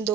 2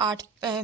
8